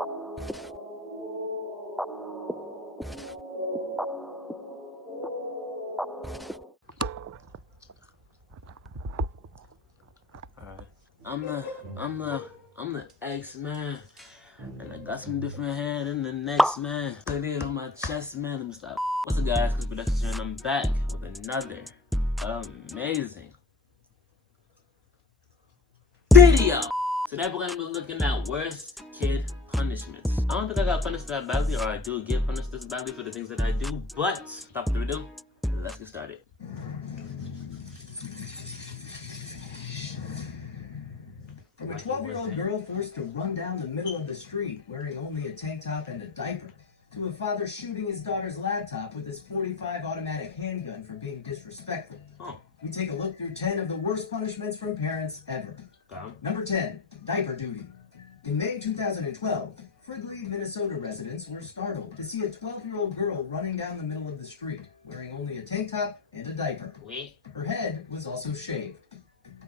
I'm the X-Man, and I got some different hair than the next man. Put it on my chest, man. Let me stop. What's up, guys? Chris Production here, and I'm back with another amazing video. Today we're gonna be looking at worst kid punishment. I don't think I got punished that badly, or I do get punished this badly for the things that I do. But without further ado, let's get started. From a 12-year-old girl forced to run down the middle of the street wearing only a tank top and a diaper, to a father shooting his daughter's laptop with his .45 automatic handgun for being disrespectful. We take a look through 10 of the worst punishments from parents ever. Number 10, diaper duty. In May 2012, Fridley, Minnesota residents were startled to see a 12-year-old girl running down the middle of the street wearing only a tank top and a diaper. Her head was also shaved.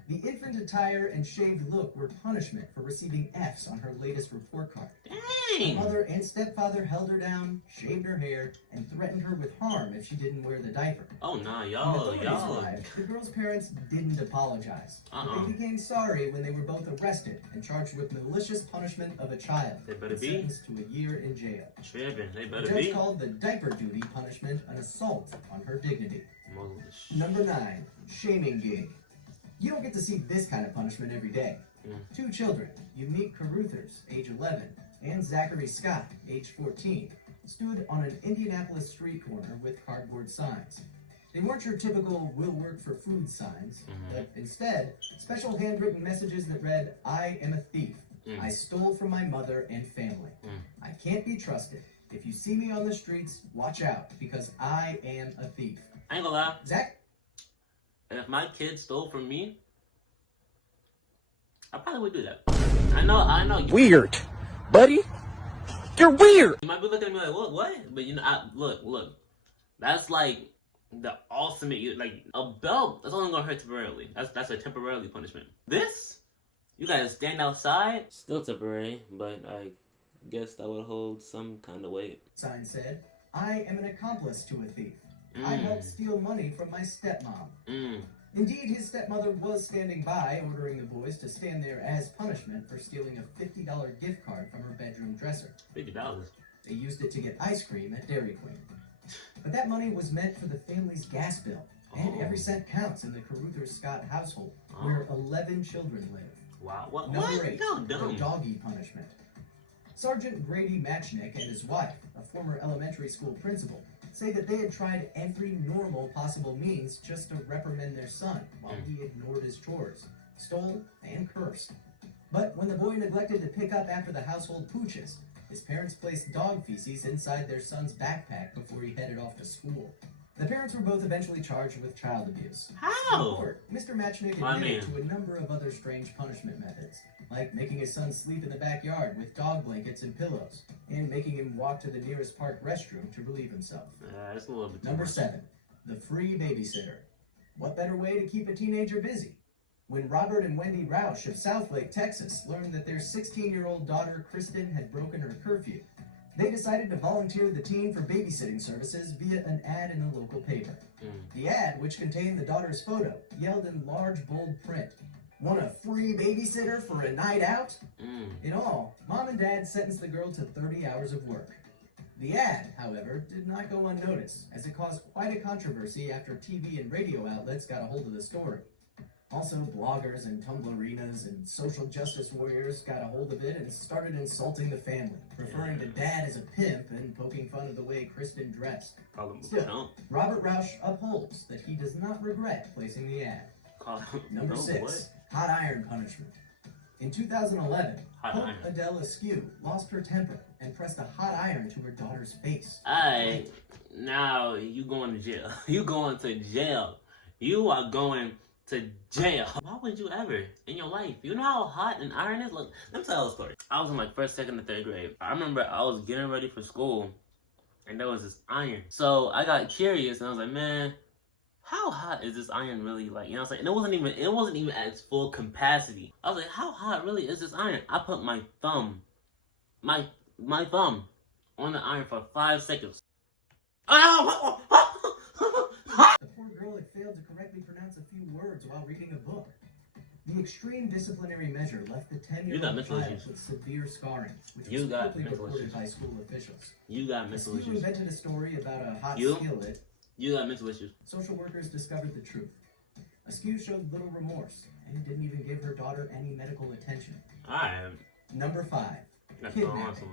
The infant attire and shaved look were punishment for receiving F's on her latest report card. Dang! Her mother and stepfather held her down, shaved her hair, and threatened her with harm if she didn't wear the diaper. Oh, nah, When y'all. authorities arrived, the girl's parents didn't apologize. But they became sorry when they were both arrested and charged with malicious punishment of a child. They better be. Sentenced to a year in jail. Tripping. They The better judge be. called the diaper duty punishment an assault on her dignity. Number 9, shaming gig. You don't get to see this kind of punishment every day. 2 children, Unique Caruthers, age 11, and Zachary Scott, age 14, stood on an Indianapolis street corner with cardboard signs. They weren't your typical "will work for food" signs, but instead, special handwritten messages that read, "I am a thief. I stole from my mother and family. I can't be trusted. If you see me on the streets, watch out, because I am a thief." I ain't gonna lie. Zach? And if my kid stole from me, I probably would do that. I know. Weird, buddy. You're weird. You might be looking at me like, what? But you know, look. That's like the ultimate. Like a belt. That's only gonna hurt temporarily. That's a temporary punishment. This, you gotta stand outside. Still temporary, but I guess that would hold some kind of weight. Sign said, "I am an accomplice to a thief. I helped steal money from my stepmom." Indeed, his stepmother was standing by, ordering the boys to stand there as punishment for stealing a $50 gift card from her bedroom dresser. $50. They used it to get ice cream at Dairy Queen. But that money was meant for the family's gas bill, and every cent counts in the Caruthers-Scott household, where 11 children live. Wow. What? Number 8, No, dumb. the doggy punishment. Sergeant Grady Matchnick and his wife, a former elementary school principal, say that they had tried every normal possible means just to reprimand their son while he ignored his chores, stole, and cursed. But when the boy neglected to pick up after the household pooches, his parents placed dog feces inside their son's backpack before he headed off to school. The parents were both eventually charged with child abuse. How? In court, Mr. Matchnick admitted to a number of other strange punishment methods, like making his son sleep in the backyard with dog blankets and pillows, and making him walk to the nearest park restroom to relieve himself. That's a little bit too Number much. 7, the free babysitter. What better way to keep a teenager busy? When Robert and Wendy Roush of Southlake, Texas, learned that their 16-year-old daughter, Kristen, had broken her curfew, they decided to volunteer the teen for babysitting services via an ad in a local paper. The ad, which contained the daughter's photo, yelled in large, bold print, "Want a free babysitter for a night out?" In all, Mom and Dad sentenced the girl to 30 hours of work. The ad, however, did not go unnoticed, as it caused quite a controversy after TV and radio outlets got a hold of the story. Also, bloggers and Tumblrinas and social justice warriors got a hold of it and started insulting the family, referring to Dad as a pimp and poking fun of the way Kristen dressed. Still, Robert Roush upholds that he does not regret placing the ad. Number 6, hot iron punishment. In 2011, Hope Adele Askew lost her temper and pressed a hot iron to her daughter's face. Alright, now you going to jail. You going to jail. You are going to jail. Why would you ever in your life? You know how hot an iron is? Look, let me tell you a story. I was in like 1st, 2nd, and 3rd grade. I remember I was getting ready for school and there was this iron. So I got curious and I was like, man, how hot is this iron really? Like, you know what I'm saying? And it wasn't even at its full capacity. I was like, how hot really is this iron? I put my thumb my thumb on the iron for 5 seconds. Oh! The poor girl had failed to correctly pronounce a few words while reading a book. The extreme disciplinary measure left the 10-year-old child with severe scarring, which was quickly reported by school officials. You got mental issues. invented a story about a hot skillet. You got mental issues. Social workers discovered the truth. Askew showed little remorse and didn't even give her daughter any medical attention. Alright. Number 5. Kidnapping.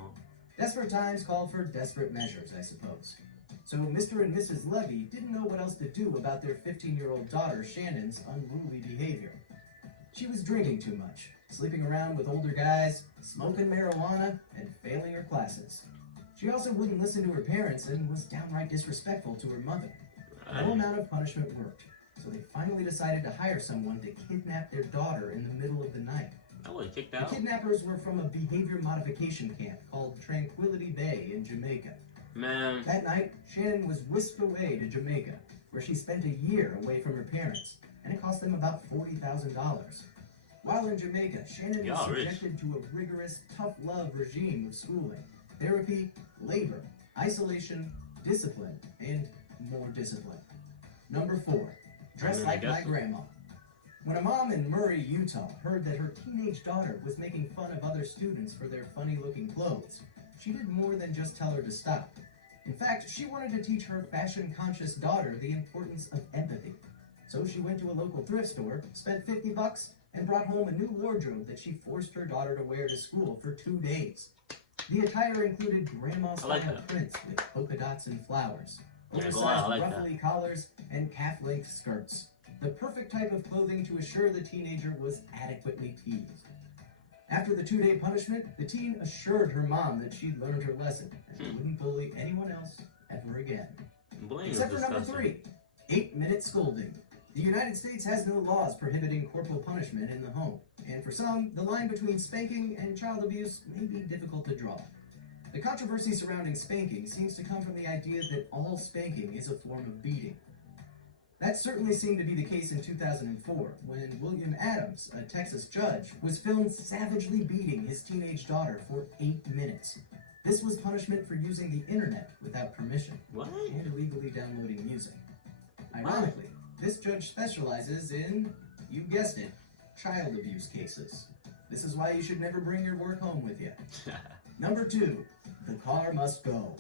Desperate times called for desperate measures, I suppose. So Mr. and Mrs. Levy didn't know what else to do about their 15-year-old daughter Shannon's unruly behavior. She was drinking too much, sleeping around with older guys, smoking marijuana, and failing her classes. She also wouldn't listen to her parents and was downright disrespectful to her mother. No amount of punishment worked, so they finally decided to hire someone to kidnap their daughter in the middle of the night. I would have kicked out. The kidnappers were from a behavior modification camp called Tranquility Bay in Jamaica. Man. That night, Shannon was whisked away to Jamaica, where she spent a year away from her parents, and it cost them about $40,000. While in Jamaica, Shannon was subjected to a rigorous, tough-love regime of schooling, therapy, labor, isolation, discipline, and more discipline. Number 4, dress like my grandma. When a mom in Murray, Utah heard that her teenage daughter was making fun of other students for their funny-looking clothes, she did more than just tell her to stop. In fact, she wanted to teach her fashion-conscious daughter the importance of empathy. So she went to a local thrift store, spent $50, and brought home a new wardrobe that she forced her daughter to wear to school for 2 days. The attire included grandma-style prints with polka dots and flowers, oversized ruffly collars, and calf-length skirts. The perfect type of clothing to assure the teenager was adequately teased. After the 2-day punishment, the teen assured her mom that she'd learned her lesson and wouldn't bully anyone else ever again. Except for number 3, 8-minute scolding. The United States has no laws prohibiting corporal punishment in the home, and for some, the line between spanking and child abuse may be difficult to draw. The controversy surrounding spanking seems to come from the idea that all spanking is a form of beating. That certainly seemed to be the case in 2004, when William Adams, a Texas judge, was filmed savagely beating his teenage daughter for 8 minutes. This was punishment for using the internet without permission and illegally downloading music. Ironically, this judge specializes in, you guessed it, child abuse cases. This is why you should never bring your work home with you. Number 2, the car must go.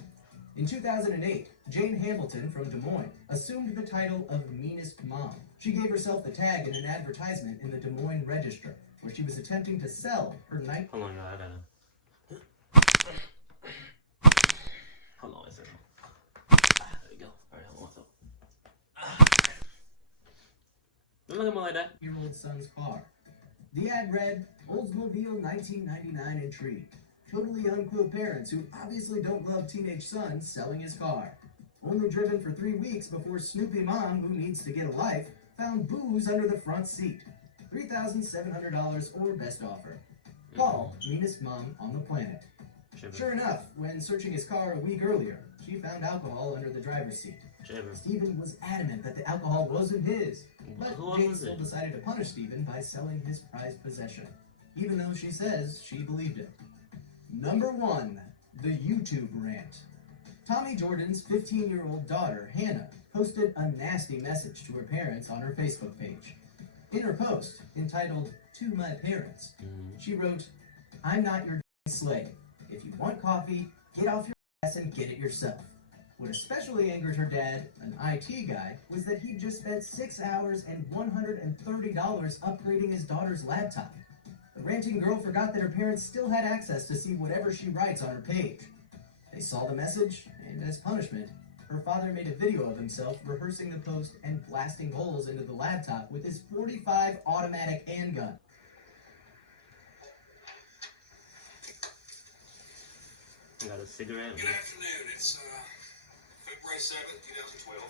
In 2008, Jane Hamilton from Des Moines assumed the title of Meanest Mom. She gave herself the tag in an advertisement in the Des Moines Register, where she was attempting to sell her night. Hold on, y'all. I gotta. Hold on a second. There we go. Alright, hold on. Don't look at me like that. Year-old son's car. The ad read, Oldsmobile 1999 intrigued. Totally unquote parents who obviously don't love teenage son selling his car. Only driven for 3 weeks before Snoopy mom, who needs to get a life, found booze under the front seat. $3,700 or best offer. Call meanest mom on the planet. Sure enough, when searching his car a week earlier, she found alcohol under the driver's seat. Stephen was adamant that the alcohol wasn't his, but Jane still decided to punish Stephen by selling his prized possession, even though she says she believed it. Number 1, the YouTube Rant. Tommy Jordan's 15-year-old daughter, Hannah, posted a nasty message to her parents on her Facebook page. In her post, entitled, To My Parents, she wrote, I'm not your slave. If you want coffee, get off your ass and get it yourself. What especially angered her dad, an IT guy, was that he just spent 6 hours and $130 upgrading his daughter's laptop. The ranting girl forgot that her parents still had access to see whatever she writes on her page. They saw the message, and as punishment, her father made a video of himself rehearsing the post and blasting holes into the laptop with his .45 automatic handgun. You got a cigarette? Good afternoon. It's February 7th, 2012.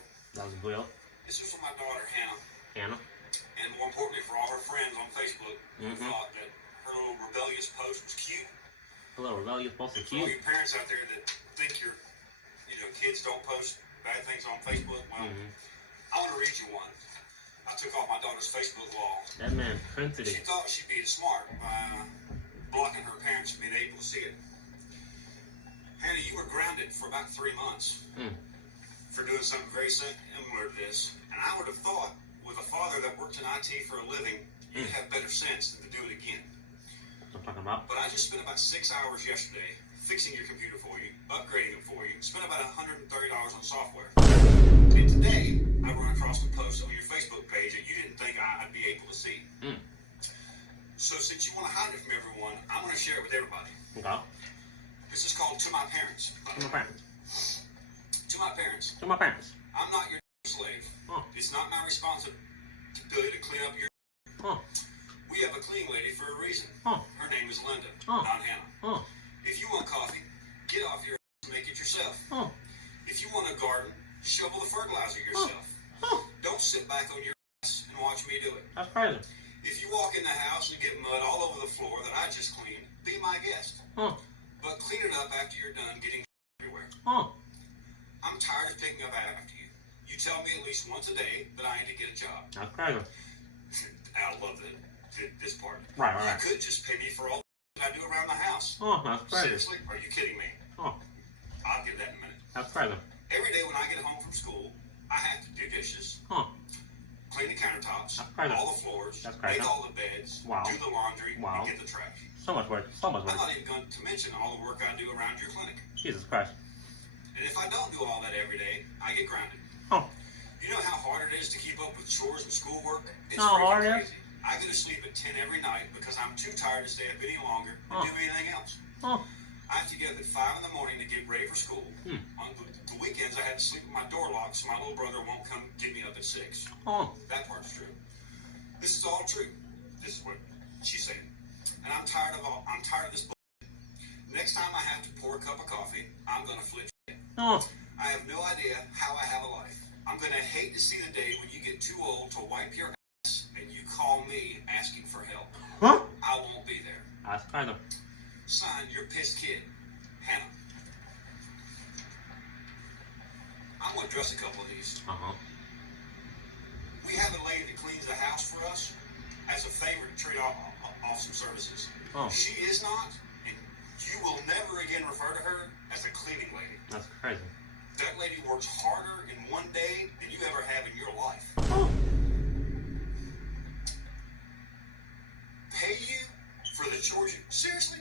2012? This is for my daughter, Hannah. Hannah? And more importantly, for all her friends on Facebook who thought that her little rebellious post was cute. A little rebellious post was For all cute? you parents out there that think kids don't post bad things on Facebook, well, I want to read you one. I took off my daughter's Facebook wall. That man printed She it. thought she'd be smart by blocking her parents from being able to see it. Hannah, you were grounded for about 3 months for doing something very similar to this. And I would have thought, with a father that worked in IT for a living, you'd have better sense than to do it again. What I'm talking about. But I just spent about 6 hours yesterday fixing your computer for you, upgrading it for you, spent about $130 on software. And today, I run across the post on your Facebook page that you didn't think I'd be able to see. So since you want to hide it from everyone, I'm going to share it with everybody. Okay. This is called To My Parents. To my parents. To my parents. To my parents. I'm not your slave. It's not my responsibility to clean up your. We have a clean lady for a reason. Her name is Linda, not Hannah. If you want coffee, get off your ass and make it yourself. If you want a garden, shovel the fertilizer yourself. Don't sit back on your ass and watch me do it. That's crazy. If you walk in the house and get mud all over the floor that I just cleaned, be my guest. But clean it up after you're done getting everywhere. I'm tired of picking up after you. You tell me at least once a day that I need to get a job. That's crazy. I love this part. Right. You could just pay me for all I do around the house. That's crazy. Seriously? Are you kidding me? I'll get that in a minute. That's crazy. Every day when I get home from school, I have to do dishes, clean the countertops, all the floors, make all the beds, do the laundry, and get the trash. So much work. So much work. I'm not even going to mention all the work I do around your clinic. Jesus Christ. And if I don't do all that every day, I get grounded. You know how hard it is to keep up with chores and schoolwork? It's freaking crazy. I go to sleep at 10 every night because I'm too tired to stay up any longer and do anything else. I have to get up at 5 in the morning to get ready for school. On the weekends, I have to sleep with my door locked so my little brother won't come get me up at 6. That part's true. This is all true. This is what she's saying. And I'm tired of this bullshit. Next time I have to pour a cup of coffee, I'm going to flip shit. I have no idea how I have a life. I'm going to hate to see the day when you get too old to wipe your ass and you call me asking for help. I won't be there. That's kind of. Signed, your pissed kid, Hannah. I'm going to address a couple of these. We have a lady that cleans the house for us as a favor to trade off some services. She is not, and you will never again refer to her as a cleaning lady. That's crazy. That lady works harder in one day than you ever have in your life. Pay you for the chores seriously?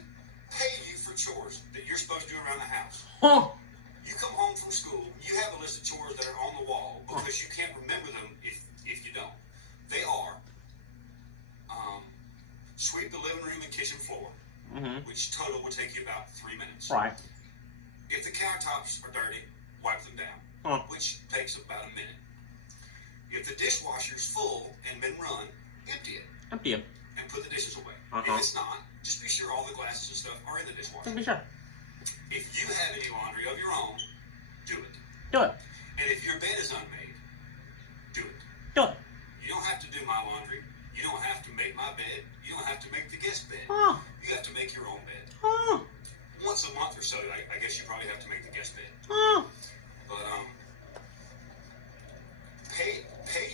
Pay you for chores that you're supposed to do around the house. You come home from school, you have a list of chores that are on the wall because you can't remember them if you don't. They are sweep the living room and kitchen floor, which total would take you about 3 minutes. Right. If the countertops are dirty, wipe them down, which takes about a minute. If the dishwasher's full and been run, empty it. Empty it. And put the dishes away. If it's not, just be sure all the glasses and stuff are in the dishwasher. Be sure. If you have any laundry of your own, do it. Do it. And if your bed is unmade, do it. Do it. You don't have to do my laundry. You don't have to make my bed. You don't have to make the guest bed. You have to make your own bed. Once a month or so, I guess you probably have to make the guest bed. But pay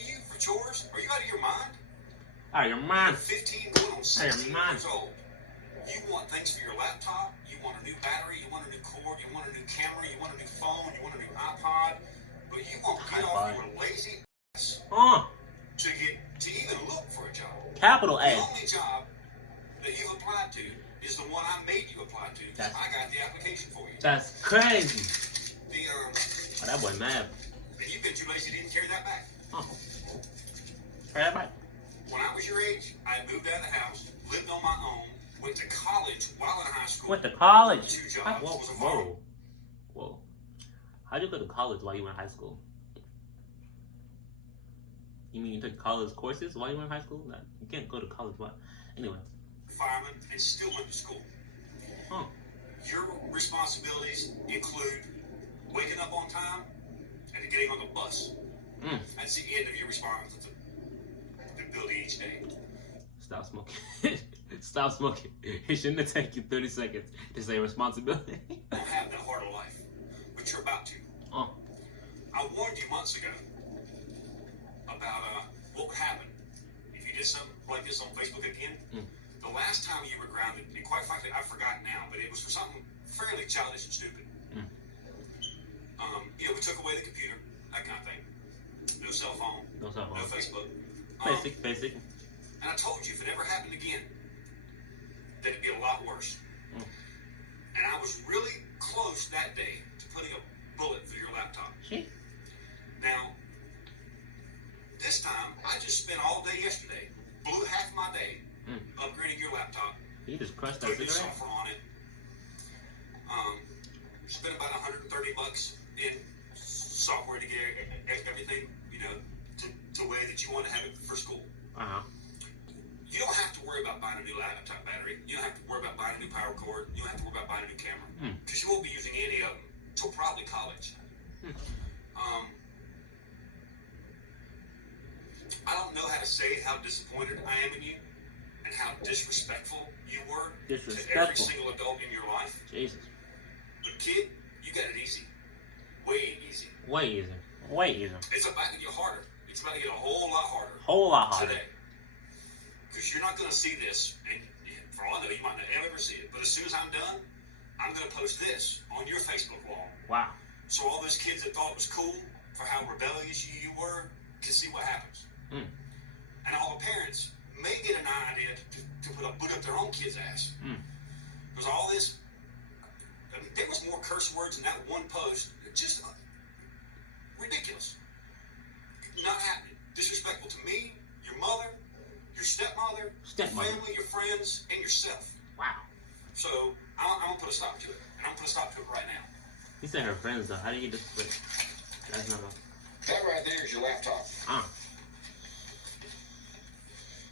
you for chores? Are you out of your mind? Out of your mind. 15 going on 16 years old. You want things for your laptop. You want a new battery. You want a new cord. You want a new camera. You want a new phone. You want a new iPod. But you won't get off your lazy ass to even look for a job. Capital A. The only job that you've applied to is the one I made you apply to. I got the application for you. That's crazy. That boy mad. And you've been too lazy to even carry that back. Carry that back. When I was your age, I moved out of the house, lived on my own, went to college while in high school. Went to college? 2 jobs. Whoa. How'd you go to college while you were in high school? You mean you took college courses while you were in high school? You can't go to college while... Anyway. Fireman and still went to school. Your responsibilities include waking up on time and getting on the bus. That's the end of your responsibility each day. Stop smoking. Stop smoking. It shouldn't have taken you 30 seconds to say responsibility. You don't have that hard a life, but you're about to. I warned you months ago about what would happen if you did something like this on Facebook again. The last time you were grounded, and quite frankly, I've forgotten now, but it was for something fairly childish and stupid. You know, we took away the computer, that kind of thing. No cell phone. No cell phone. No Facebook. Basic. And I told you, if it ever happened again, that it'd be a lot worse. And I was really close that day to putting a bullet through your laptop. Gee. Now, this time, I just spent all day yesterday, blew half my day upgrading your laptop. You just crushed that Putting new cigarette? software on it. Spent about $130 in software to get everything, you know, to the way that you want to have it for school. You don't have to worry about buying a new laptop battery. You don't have to worry about buying a new power cord. You don't have to worry about buying a new camera. Because you won't be using any of them till probably college. I don't know how to say how disappointed I am in you and how disrespectful you were to every single adult in your life. Jesus. But kid, you got it easy. Way easy. Way easier. It's about to get harder. It's about to get a whole lot harder. Whole lot harder. Today. Because you're not going to see this, and for all I know, you might not ever see it. But as soon as I'm done, I'm going to post this on your Facebook wall. Wow. So all those kids that thought it was cool for how rebellious you were can see what happens. And all the parents may get an idea to put up their own kid's ass. Because all this, I mean, there was more curse words in that one post. Just ridiculous. Not happening. Disrespectful to me, your mother, your stepmother, your family, your friends, and yourself. Wow. So I'm going to put a stop to it. And I'm going to put a stop to it right now. He said her friends, though. How do you disrespect? That's not That right there is your laptop.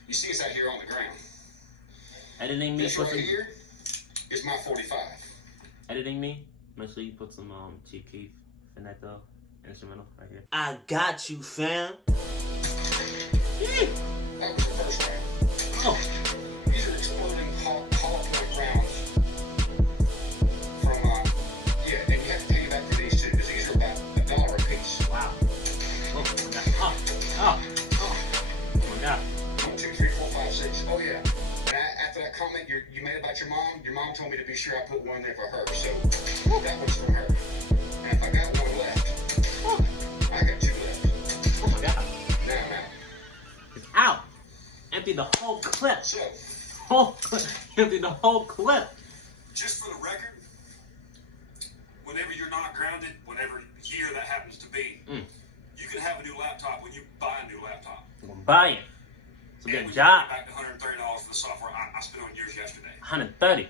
You see it's out here on the ground. Editing me. This right here is my 45. Editing me. Make sure you put some Chief Keef Finetto instrumental right here. I got you, fam. That was the first round. These are exploding hollow point rounds from, and you have to pay back for these too, because these are about $1 a piece. Wow. Oh my God. 1, 2, 3, 4, 5, 6. Oh yeah. And after that comment you made about your mom told me to be sure I put one in there for her. So that one's from her. And if I got one left, I got 2 left. Oh my God. Now. It's out. Empty the whole clip. So, Empty the whole clip. just for the record, whenever you're not grounded, whatever year that happens to be, you can have a new laptop when you buy a new laptop. We'll buy it. It's a And good when job. you get back to $130 for the software I spent on yours yesterday. 130.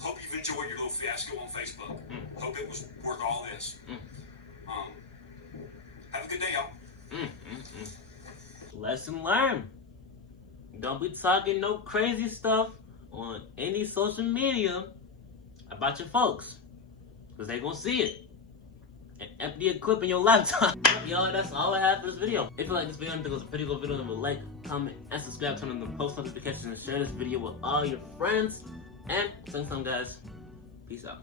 Hope you've enjoyed your little fiasco on Facebook. Hope it was worth all this. Have a good day, y'all. Lesson learned. Don't be talking no crazy stuff on any social media about your folks. Because they gonna see it. And empty a clip in your laptop. Y'all, that's all I have for this video. If you like this video and think it was a pretty good video, then like, comment, and subscribe, turn on the post notifications, and share this video with all your friends. And thanks, guys. Peace out.